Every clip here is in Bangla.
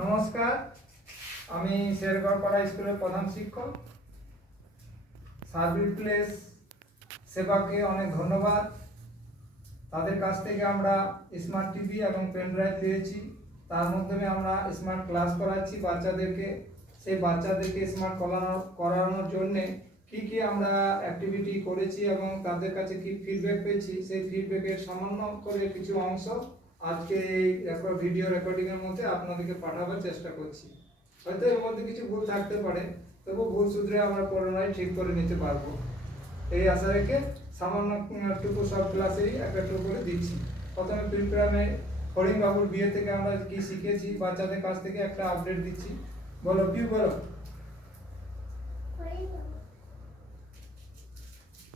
নমস্কার, আমি শেরগড়পাড়া স্কুলের প্রধান শিক্ষক। সার্ভিস প্লেস সেবাকে অনেক ধন্যবাদ। তাদের কাছ থেকে আমরা স্মার্ট টিভি এবং পেন ড্রাইভ পেয়েছি। তার মাধ্যমে আমরা স্মার্ট ক্লাস করাচ্ছি বাচ্চাদেরকে। সেই বাচ্চাদেরকে স্মার্ট করানোর জন্যে কি আমরা অ্যাক্টিভিটি করেছি এবং তাদের কাছে কি ফিডব্যাক পেয়েছি, সেই ফিডব্যাকের সামান্য করে কিছু অংশ আজকে এই ভিডিও রেকর্ডিংয়ের মধ্যে আপনাদেরকে পাঠাবার চেষ্টা করছি। হয়তো এর মধ্যে কিছু ভুল থাকতে পারে, তবু ভুল শুধরে আমরা পুনরায় ঠিক করে নিতে পারবো এই আশা রেখে সামান্য টুকু সব ক্লাসেই একটা করে দিচ্ছি। প্রথমে প্রিপ্রামে হরিণবাবুর বিয়ে থেকে আমরা কি শিখেছি বাচ্চাদের কাছ থেকে একটা আপডেট দিচ্ছি। বলো কি বলো,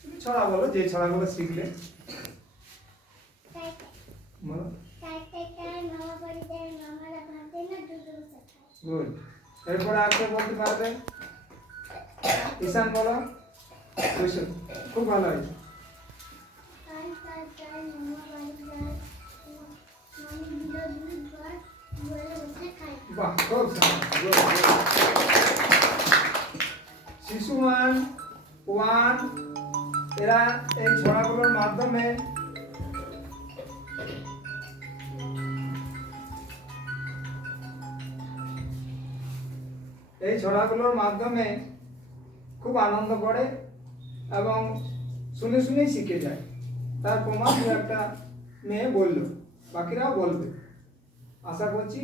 তুমি ছড়া বলো, যে ছড়াগুলো শিখলে বলো। গুড। এরপরে আগে বলতে পারবে ঈশান, বলো। খুব ভালো হয়েছে। বাহ, খুব শিশু ওয়ান এরা এই ছড়াগুলোর মাধ্যমে খুব আনন্দ করে এবং শুনেই শিখে যায়। তার প্রমাণ একটা মেয়ে বলল, বাকিরাও বলবে। আশা করছি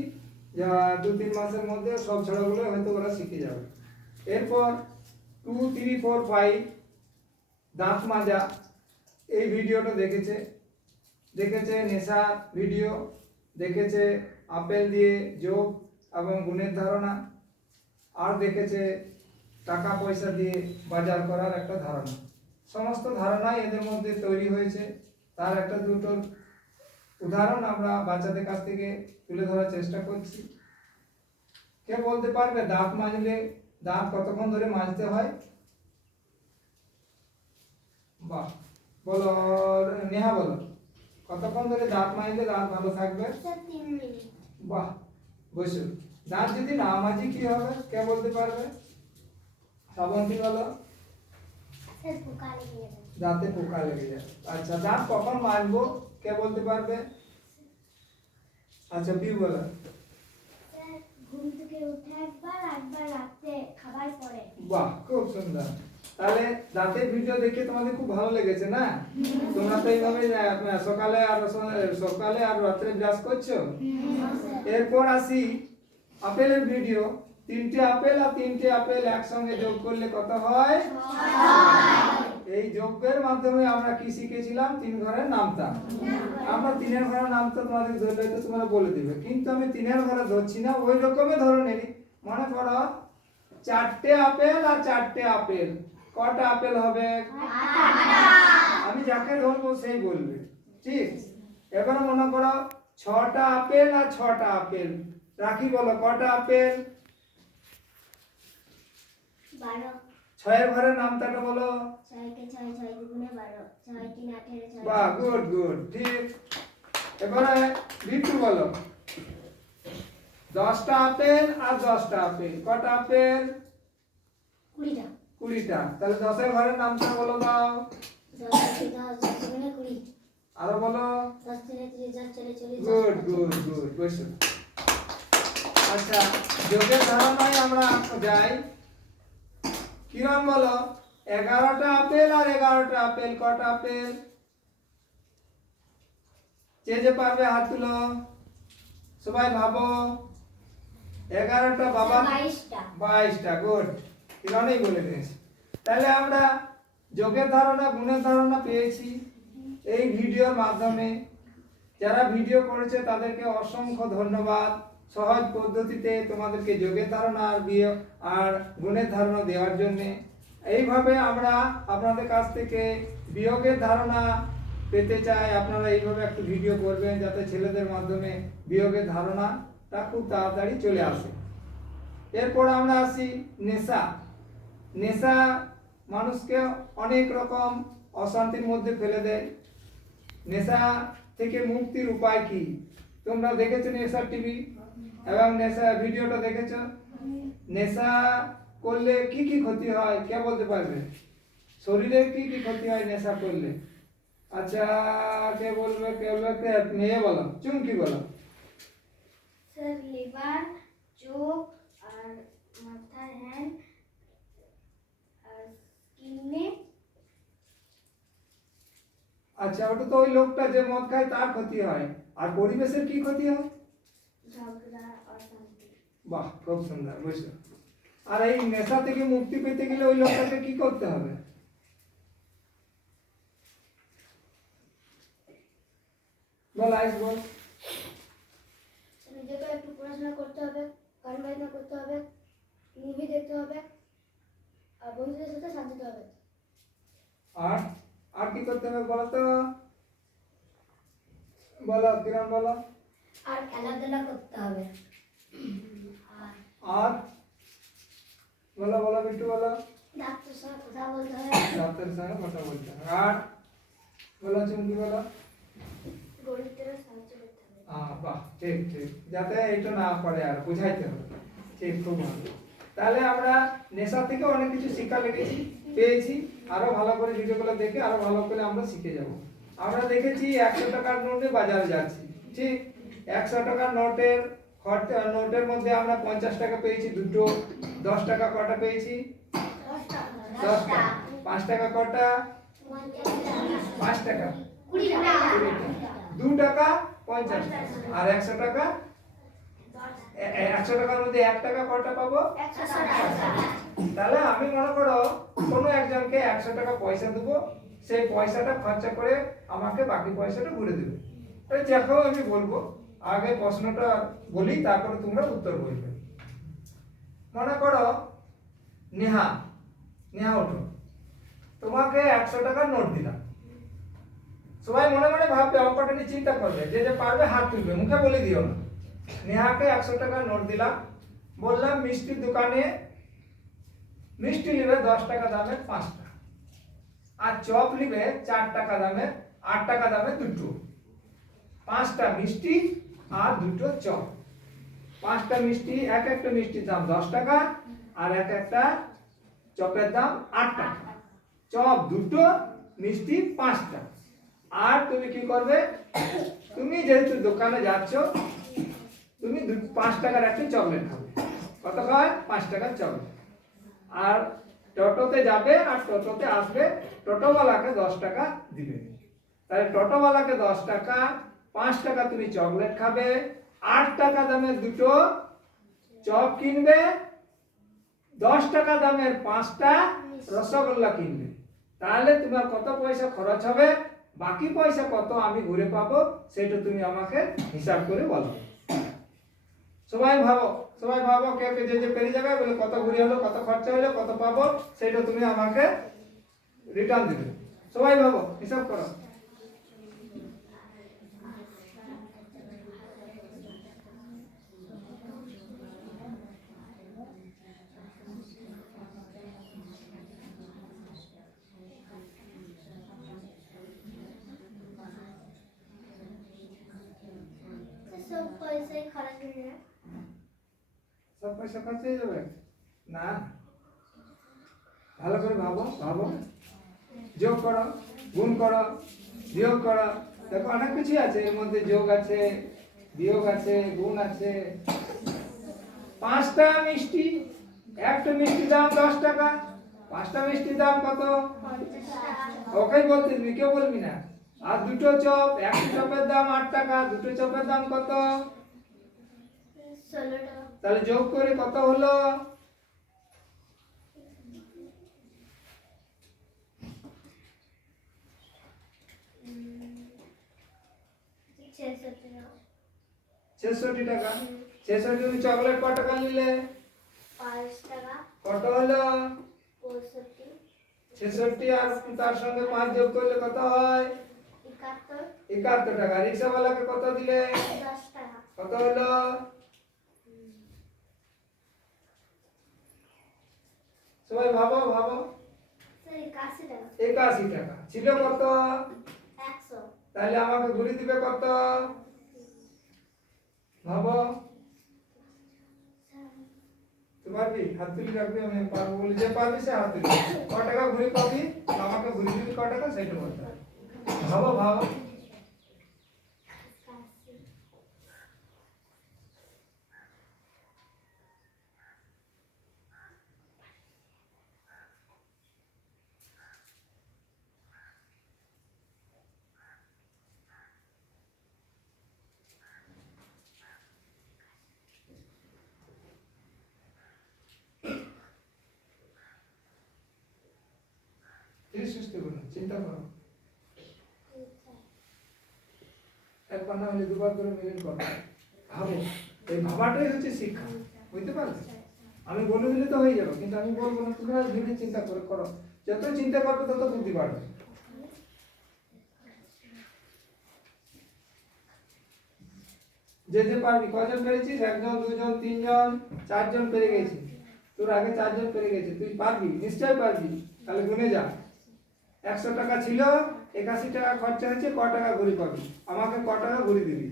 যে 2-3 মাসের মধ্যে সব ছড়াগুলো হয়তো ওরা শিখে যাবে। এরপর 2, 3, 4, 5 দাঁত মাজা এই ভিডিওটা দেখেছে নেশা ভিডিও, দেখেছে আপেল দিয়ে যোগ এবং গুণের ধারণা, আর দেখেছে টাকা পয়সা দিয়ে বাজার করার একটা ধারণা। সমস্ত ধারণাই এদের মধ্যে তৈরি হয়েছে। তার একটা দুটোর উদাহরণ আমরা বাচ্চাদের কাছ থেকে তুলে ধরার চেষ্টা করছি। কে বলতে পারবে দাঁত মাজলে দাঁত কতক্ষণ ধরে মাজতে হয়? বাহ, বলো নেহা, বলো কতক্ষণ ধরে দাঁত মাজলে দাঁত ভালো থাকবে? 3 মিনিট। বাহ, বসো। দাঁত যদি না মাজি কি হবে, কে বলতে পারবে? শ্রাবন্তী, বলো। দাঁতে পোকা লেগে যায়। আচ্ছা, দাঁত কখন মাজবো কে বলতে পারবে? আচ্ছা, বি, বলো। ঘুম থেকে উঠে একবার রাতে খাবার পরে। বাহ, খুব সুন্দর। তাহলে দাঁতের ভিডিও দেখে তোমাদের খুব ভালো লেগেছে না? তোমরা তো এইভাবে সকালে আর রাত্রে ব্রাশ করছো। এরপর আসি আপেলের ভিডিও। 3টে আপেল আর 3টে আপেল একসঙ্গে যোগ করলে কত হয়? 6। এই যোগের মাধ্যমে আমরা কি শিখেছিলাম? 3 ঘরের নামতা। আমরা 3 ঘরের নামতা তোমাদের ধরলে তো তোমরা বলে দিবে, কিন্তু আমি 3 ঘরে ধরছি না, ওই রকমই ধরনেরই। মনে করো 4টে আপেল আর 4টে আপেল, কটা আপেল হবে? 8টা। আমি যাকে ধরবো সেই বলবে, ঠিক? এবার মনে করো 6টা আপেল আর 6টা আপেল। রাখি, বলো কটা আপেল? 12। 6 এর ঘরের নামতাটা বলো। 6 কে 6 6 দুগুণে 12, 6 3 18 6। বাহ, গুড, ঠিক। এবারে বিট্টু, বলো 10টা আপেল আর 10টা আপেল, কটা আপেল? 20টা। 20টা। তাহলে 10 এর ঘরের নামটা বলো দাও। 10 কে 10 দুগুণে 20। আরো বলো। 10 3 30 10 40 গুড, বসো। আচ্ছা, যোগের ধারণায় আমরা যাই। কিরম বলো? 11টা আপেল আর 11টা আপেল, কটা আপেল? যে পারবে হাত তুলো, সবাই ভাবো। 11টা বাবা 22টা। 22টা, গুড। কিরণই বলে দিয়েছে। তাহলে আমরা যোগের ধারণা, গুণের ধারণা পেয়েছি এই ভিডিওর মাধ্যমে। যারা ভিডিও করেছে তাদেরকে অসংখ্য ধন্যবাদ। সহজ পদ্ধতিতে তোমাদেরকে যোগের ধারণা আর গুণের ধারণা দেওয়ার জন্য। এইভাবে আমরা আপনাদের কাছ থেকে বিয়োগের ধারণা পেতে চাই। আপনারা এইভাবে একটা ভিডিও করবেন যাতে ছেলেদের মাধ্যমে বিয়োগের ধারণাটা খুব তাড়াতাড়ি চলে আসে। এরপর আমরা আসি নেশা মানুষকে অনেক রকম অশান্তির মধ্যে ফেলে দেয়। নেশা থেকে মুক্তির উপায় কি? তো তোমরা দেখেছো নেশা টিভি এবং নেশা ভিডিওটা দেখেছো। নেশা করলে কি কি ক্ষতি হয় কে বলতে পারবে? শরীরে কি কি ক্ষতি হয় নেশা করলে? আচ্ছা, কে বলবে কে বলবে? কে মেয়ে বলো, চুমকি বলো। স্যার লিভার, চোখ আর মাথার হ্যান্ড আর স্কিনে। আচ্ছা, ওটা তো ওই লোকটা যে মদ খায় তার ক্ষতি হয়। আর পরিবেশের কি ক্ষতি হয়? ঝগড়া অশান্তি। বাহ, খুব সুন্দর, বুঝছো। আর এই নেশা থেকে মুক্তি পেতে গেলে ওই লোকটাকে কি করতে হবে? বল আইস, বল। নিজেকে একটু পড়াশোনা করতে হবে, গান বাজনা করতে হবে, মুভি দেখতে হবে আর বন্ধুদের সাথে শান্তিতে হবে। আর আর কি করতে হবে বলো তো? বলো কিরণ, বলো। আর খেলাধুলা করতে হবে। আর বলো বলো বিট্টু, বলো। ডাক্তার সাথে কথা বলতে হবে। ডাক্তারের সঙ্গে কথা বলতে হবে। আর বলো চুমকি, বলো। গরিবদের সাহায্য করতে হবে। বাহ, ঠিক ঠিক, যাতে এটা না পড়ে আর বুঝাইতে হবে। ঠিক, খুব ভালো। তাহলে আমরা নেশা থেকে অনেক কিছু শিক্ষা লেগেছি, পেয়েছি। আরো ভালো করে ভিডিওগুলো দেখে আরো ভালো করে আমরা শিখে যাব। আমরা দেখেছি 100 টাকার নোটে বাজারে যাচ্ছি, ঠিক। 100 টাকার নোটের মধ্যে আমরা 50 টাকা পেয়েছি দুটো, 10 টাকা কটা পেয়েছি? 10 টাকা। 5 টাকা কটা? 5 টাকা। 20 টাকা। 2 টাকা 50 টাকা। আর 100 টাকা? 100 টাকার মধ্যে 1 টাকা কটা পাবো? 100 টাকা। তাহলে আমি মনে করো কোনো একজনকে 100 টাকা পয়সা দেবো, সেই পয়সাটা খরচা করে আমাকে বাকি পয়সাটা ঘুরে দেবে। তাই দেখো, আমি বলবো, আগে প্রশ্নটা বলি, তারপরে তোমরা উত্তর বলবে। মনে করো নেহা, নেহা ওঠো, তোমাকে 100 টাকার নোট দিলাম। সবাই মনে মনে ভাববে, অঙ্কটা নিয়ে চিন্তা করবে, যে যে পারবে হাত তুলবে, মুখে বলে দিও না। নেহাকে 100 টাকার নোট দিলাম, বললাম মিষ্টির দোকানে মিষ্টি নিবে 10 টাকা দামের 5টা, আর চপ নিবে 4 টাকা দামের 8 টাকা দামের দুটো। 5টা মিষ্টি আর দুটো চপ। 5টা মিষ্টি, এক একটা মিষ্টির দাম 10 টাকা, আর এক একটা চপের দাম 8 টাকা। চপ দুটো, মিষ্টি 5টা। আর তুমি কি করবে? তুমি যেহেতু দোকানে যাচ্ছ, তুমি 5 টাকার একটা চকলেট খাবে। কত খায়? 5 টাকার চকলেট। আর টোটোতে যাবে আর টোটোতে আসবে, টোটোওয়ালাকে 10 টাকা দিবে। তাহলে টোটোওয়ালাকে 10 টাকা, 5 টাকা তুমি চকলেট খাবে, 8 টাকা দামের দুটো চপ কিনবে, 10 টাকা দামের 5টা রসগোল্লা কিনবে। তাহলে তোমার কত পয়সা খরচ হবে, বাকি পয়সা কত আমি ঘুরে পাবো, সেটা তুমি আমাকে হিসাব করে বলো। সবাই ভাবো, সবাই ভাবো, কে কে যে যে পেরে যাবে, বলে কত ঘুরে হলো, কত খরচা হলো, কত পাবো, সেটা তুমি আমাকে রিটার্ন দিবে। সবাই ভাবো, হিসাব করো। সব পয়সাই খরচ হয়ে যায়। সব পয়সা খরচ হয়ে যাবে না? ভালো করে ভাবো, ভাবো, যোগ করো, গুণ করো, বিয়োগ করো। দেখো অনেক কিছু আছে এর মধ্যে, যোগ আছে, বিয়োগ আছে, গুণ আছে। 5টা মিষ্টি, একটা মিষ্টির দাম 10 টাকা, 5টা মিষ্টির দাম কত? 50 টাকা। ওকেই বলতে দিবি, কেউ বলবি না। আর দুটো চপ, একটা চপের দাম 8 টাকা, দুটো চপের দাম কত? 16 টাকা। তাহলে যোগ করে কত হলো? 66 টাকা। 66 টাকা। 66 তুমি চকলেট কত টাকা নিলে? 5 টাকা। কত হলো? 65। 66 আর তার সঙ্গে 5 যোগ করলে কত হয়? 71। 71 টাকা। রিকশাওয়ালাকে কত দিলে? 10 টাকা। কত হলো? সবাই ভাবো, ভাবো। স্যার 81 টাকা। 81 টাকা। ছিল কত? 100। তাহলে আমাকে ঘুরে দিবে কত? ভাবো তুই পারবি? হাত তুলি রাখবি, আমি পারবো বলে যে পারবি সে হাত তুলি। ক টাকা ঘুরি পাবি, আমাকে ঘুরি দিবি ক টাকা সেটা বলতে হবে। ভাবো ভাবো। ধীরে সুস্থে করো, চিন্তা করো। একবার না হলে দুবার করে মিলিন করো। ভাবো, এই ভাবাটাই হচ্ছে শিক্ষা, বুঝতে পারলে? আমি বলে দিলে তো হয়ে যাবে, কিন্তু আমি বলবো না, তোমরা ভেবে চিন্তা করে করো। যত চিন্তা করবে তত বুদ্ধি বাড়বে। যে যে পারবি, কজন পেরেছিস? একজন, দুজন, তিনজন, চারজন পেরে গেছি। তোর আগে চারজন পেরে গেছে, তুই পারবি, নিশ্চয় পারবি। তাহলে গুনে যা। 100 টাকা ছিল, 81 টাকা খরচা হয়েছে, ক টাকা ঘুরি পাবি? আমাকে ক টাকা ঘুরি দিবি?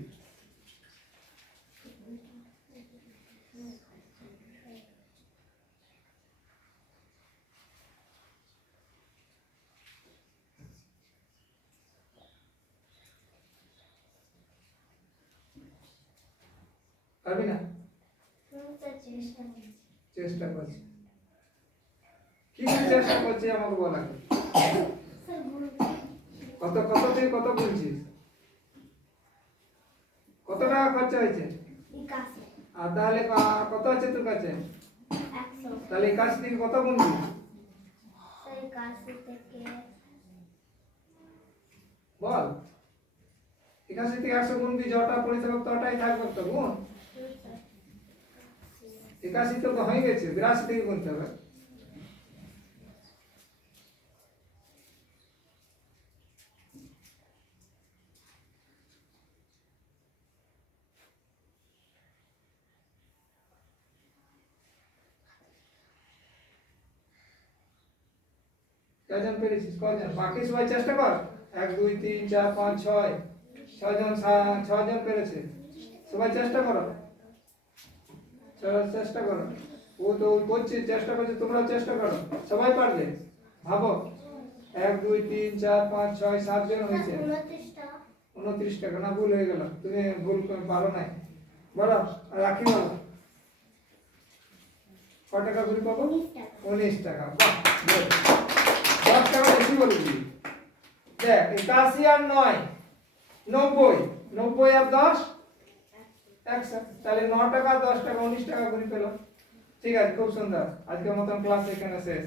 পারবি না? চেষ্টা করছি। কি করে চেষ্টা করছি আমাকে বল আগে। কত কত থেকে কত বলছিস? কত টাকা খরচা হয়েছে? আর তাহলে কত আছে তোর কাছে? তাহলে 81 থেকে কত গুনবি? বল। 81 থেকে 100 গুনবি, যটা পড়ে থাকবে তটাই থাকবে তো গুণ। 81 তো হয়ে গেছে, 82 থেকে গুনতে হবে। কজন পেরেছিস? কজন? বাকি সবাই চেষ্টা কর। 1 2 3 4 5 6 ছজন, 6জন পেরেছে। সবাই চেষ্টা করো, সবাই চেষ্টা করো। ও তো করছে, চেষ্টা করছে, তোমরাও চেষ্টা করো, সবাই পারবে। ভাবো, 1 2 3 4 5 6 7 জন হয়েছে। 29 টাকা না, ভুল হয়ে গেল, তুমি ভুল করে পারো নাই। বলো, রাখি বলো, ক টাকা ঘুরি পাবো? 19 টাকা। বাহ, good। 10 টাকা বেশি বলবি। দেখ, 81 আর 9 90, 90 আর 10 100। তাহলে 9 টাকা 10 টাকা 19 টাকা ঘুরি পেলো। ঠিক আছে, খুব সুন্দর। আজকের মতন ক্লাস এখানে শেষ।